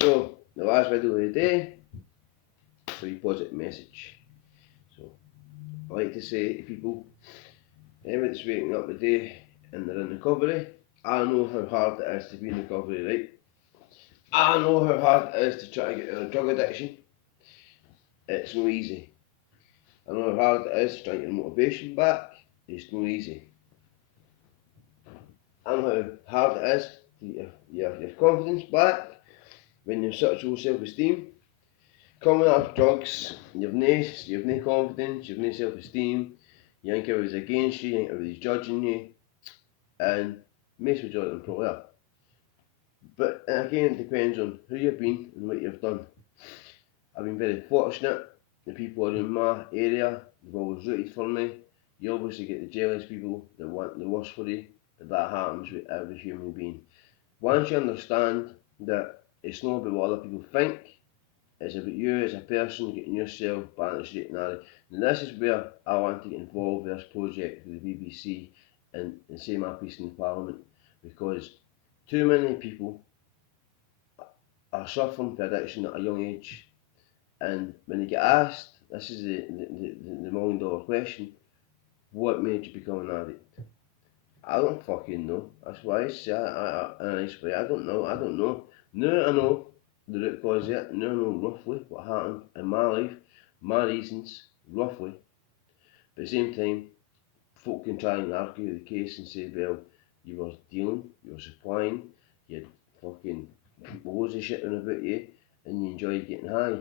So, the last video of the day, so you positive message. So, I like to say to people, anyone that's waking up today and they're in recovery, I know how hard it is to be in recovery, right? I know how hard it is to try to get out of drug addiction. It's no easy. I know how hard it is to try to get motivation back. It's no easy. I know how hard it is to get your confidence back when you've such low self-esteem. Coming out of drugs, you've no confidence, you've no self-esteem, you think everybody's against you, you think everybody's judging you, and most majority of them probably are. But again, it depends on who you've been and what you've done. I've been very fortunate. The people around my area, they've always rooted for me. You obviously get the jealous people that want the worst for you, but that happens with every human being. Once you understand that it's not about what other people think, it's about you as a person getting yourself back in the straight and narrow. And this is where I want to get involved with this project with the BBC and say my piece in the Parliament, because too many people are suffering from addiction at a young age, and when they get asked, this is the million dollar question, what made you become an addict? I don't fucking know. That's why I say in a nice way, I don't know. Now I know the root cause yet. Now I know roughly what happened in my life, my reasons, roughly. But at the same time, folk can try and argue the case and say, well, you were dealing, you were supplying, you had fucking loads of shit on about you, and you enjoyed getting high.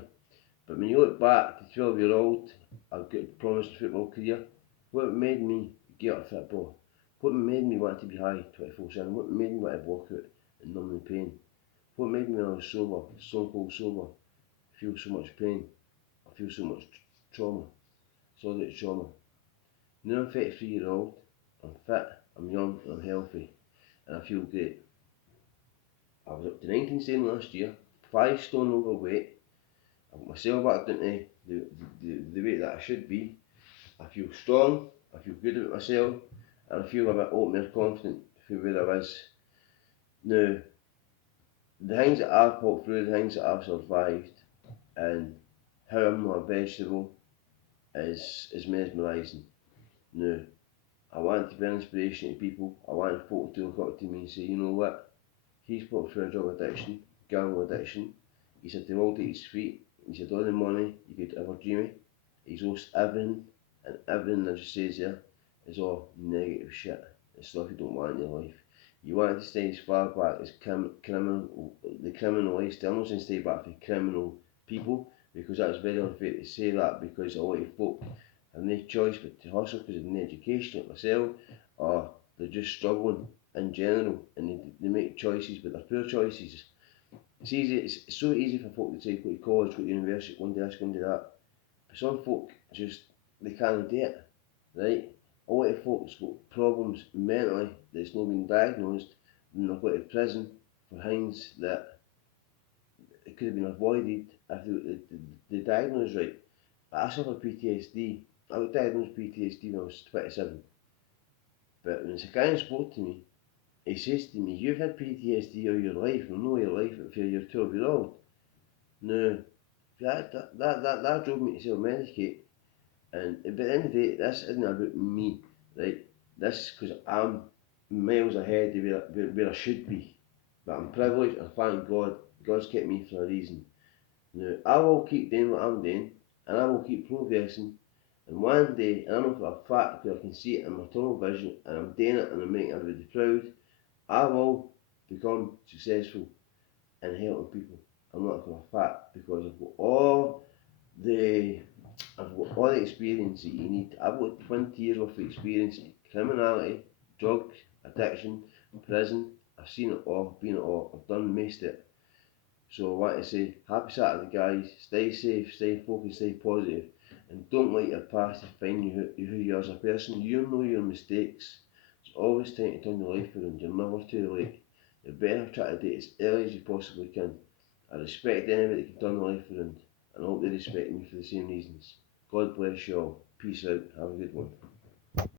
But when you look back to 12-year-old, I've got a promised football career. What made me get out of football? What made me want to be high 24/7? What made me want to walk out and numb the pain? What made me when I was sober, stone cold sober, feel so much pain? I feel so much trauma, solid trauma. Now I'm 33-year-old, I'm fit, I'm young, I'm healthy, and I feel great. I was up to 19 stone last year, 5 stone overweight. I got myself back down to the weight that I should be. I feel strong, I feel good about myself, and I feel a bit more confident for where I was. Now, the things that I've put through, the things that I've survived, and how I'm not a vegetable is mesmerising. Now, I want to be an inspiration to people. I want folk to look up to me and say, you know what, he's put through a drug addiction, gambling addiction. He's had the world at his feet. He's had all the money you could ever dream of. He's lost everything, and everything that just says there is all negative shit. It's stuff you don't want in your life. You want to stay as far back as the criminal lifestyle. I'm not saying stay back for criminal people, because that's very unfair to say that, because a lot of folk have no choice but to hustle because of no education like myself, or they're just struggling in general and they make choices, but they're poor choices. It's so easy for folk to say go to college, go to university, go and do this, go and do that. But some folk just, they can't do it, right? A lot of folks got problems mentally that's not been diagnosed, and they've got to prison for things that it could have been avoided if they diagnosed right. I suffer PTSD. I got diagnosed PTSD when I was 27. But when the guy spoke to me, he says to me, you've had PTSD all your life, and know your life until you're 12-year-old. Now, that drove me to self-medicate. And at the end of the day, this isn't about me, right? This is because I'm miles ahead of where I should be. But I'm privileged, and thank God, God's kept me for a reason. Now, I will keep doing what I'm doing, and I will keep progressing. And one day, and I know for a fact, because I can see it in my tunnel vision, and I'm doing it and I'm making everybody proud, I will become successful in helping people. I'm not for a fact, because I've got all the experience that you need. I've got 20 years worth of experience in criminality, drug addiction, prison. I've seen it all, been it all. I've done most of it. So I want to say, happy Saturday guys, stay safe, stay focused, stay positive, and don't let your past define who you are as a person. You know your mistakes. It's always time to turn your life around, you're never too late. You better try to do it as early as you possibly can. I respect anybody that can turn their life around, and I hope they respect me for the same reasons. God bless you all. Peace out. Have a good one.